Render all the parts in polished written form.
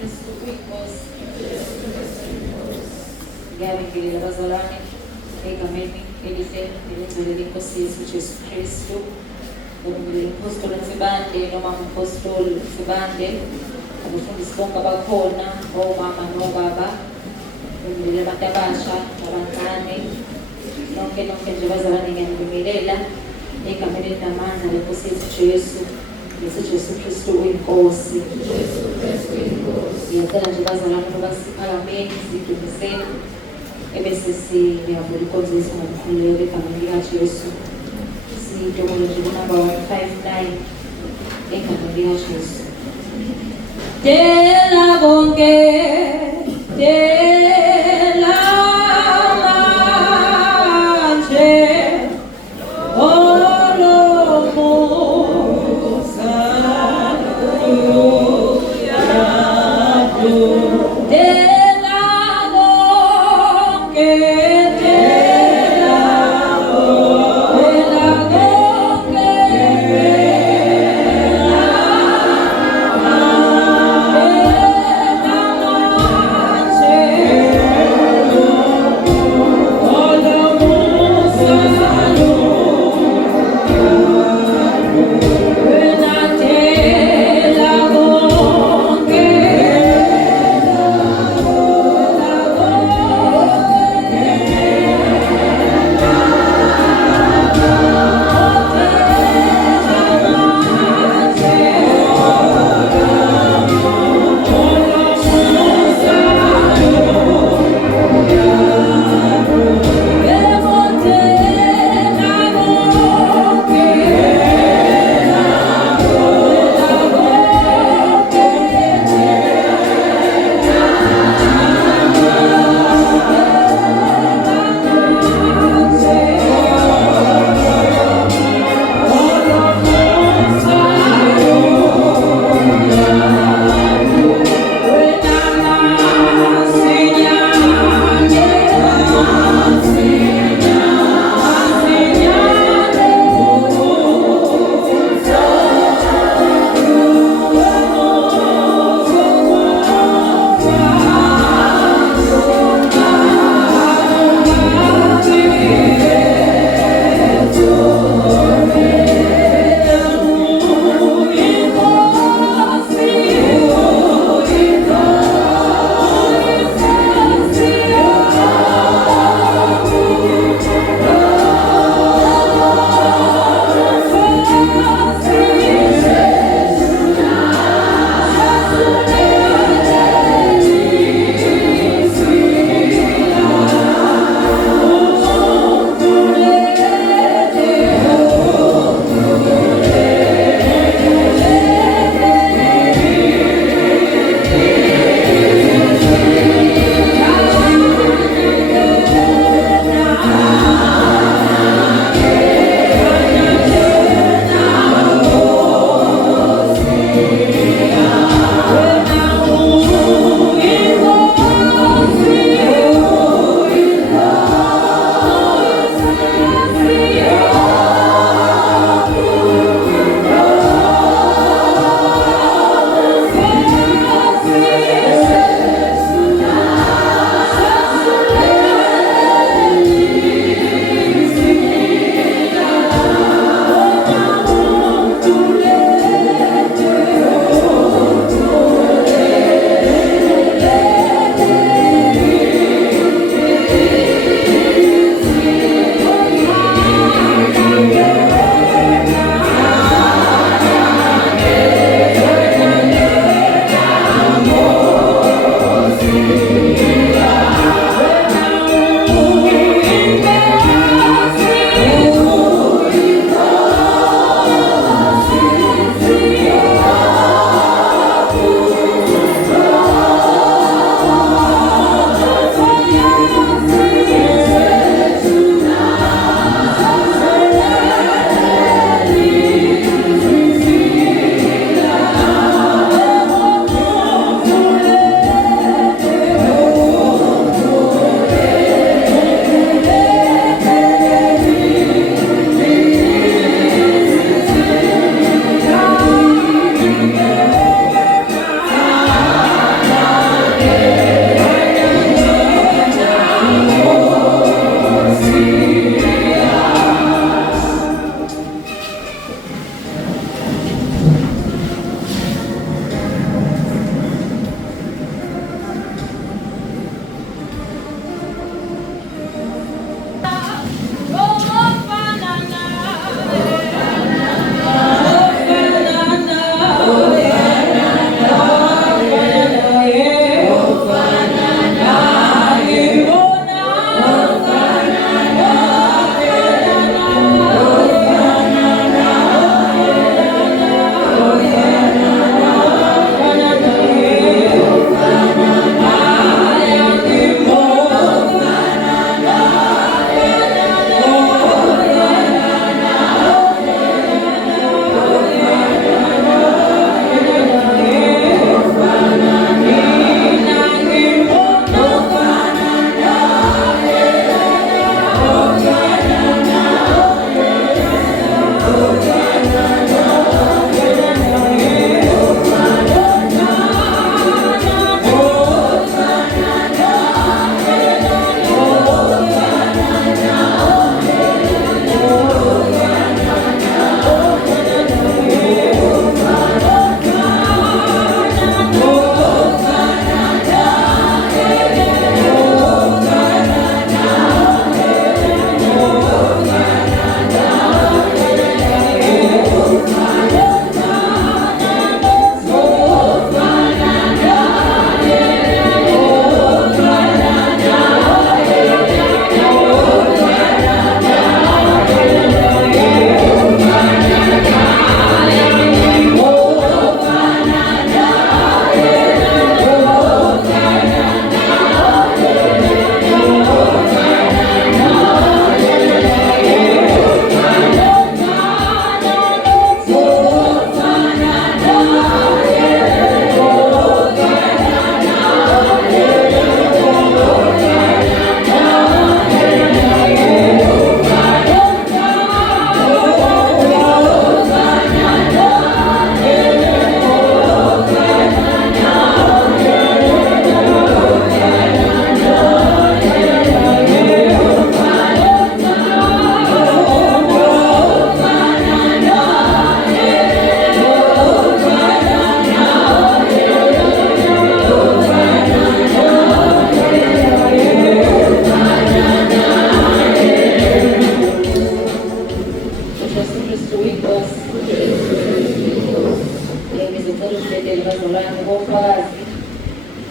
Kristu inkosi. Ngiyabingelela abazalwane egameni elihle elingcwele lenkosi yethu Jesu Kristu. Ngiyabingelela umpostoli Nsibande noma umpostoli Nsibande, abafundisi bonke abakhona, omama nobaba. Ngiyabingelela abantu abasha abancane, nonke nje abazalwane ngiyabingelela egameni elinamandla lenkosi yethu Jesu. Jesu Kristu uyinkosi. Ngiyacela nje bazalwane ukuba siphakameni sidumiseni ebese siyavula inkonzo yethu ngokukhululeka egameni likaJesu. Sidumule nje kunamba 159 egameni likaJesu. Dela bonke, dela manje,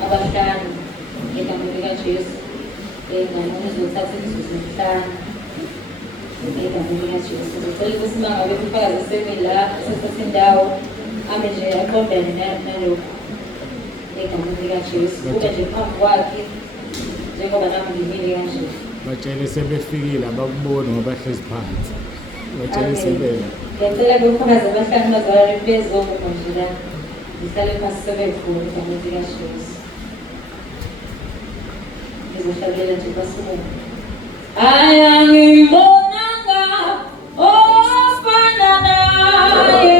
abahlanu egameni likaJesu. Ingane uzothatha imizuzu emihlanu egameni likaJesu. Ngicela ukuthi uma ngabe umfakazi esemila esethatha indawo ame nje aqondane nalokho egameni likaJesu. Kube nje phambi kwakhe njengoba nami ngimile kanje. Batshele sebefikile abakuboni ngoba hlezi phansi. Batshele sebele. Ngiyacela umfakazi abahlanu bazalwane bezokuma nje la. Ngihlale phansi sebekhona egameni likaJesu. Ngizohlabelela nje basukume. Ayangibonanga ofana naye.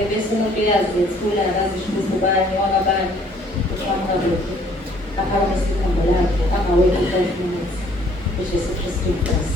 Ebese umuntu uyazethula akazisho ukuthi ubani wakabani uqhamuka kuphi aphakamise ikhambo lakhe angaweki 5 minutes uJesu Kristu inkosi.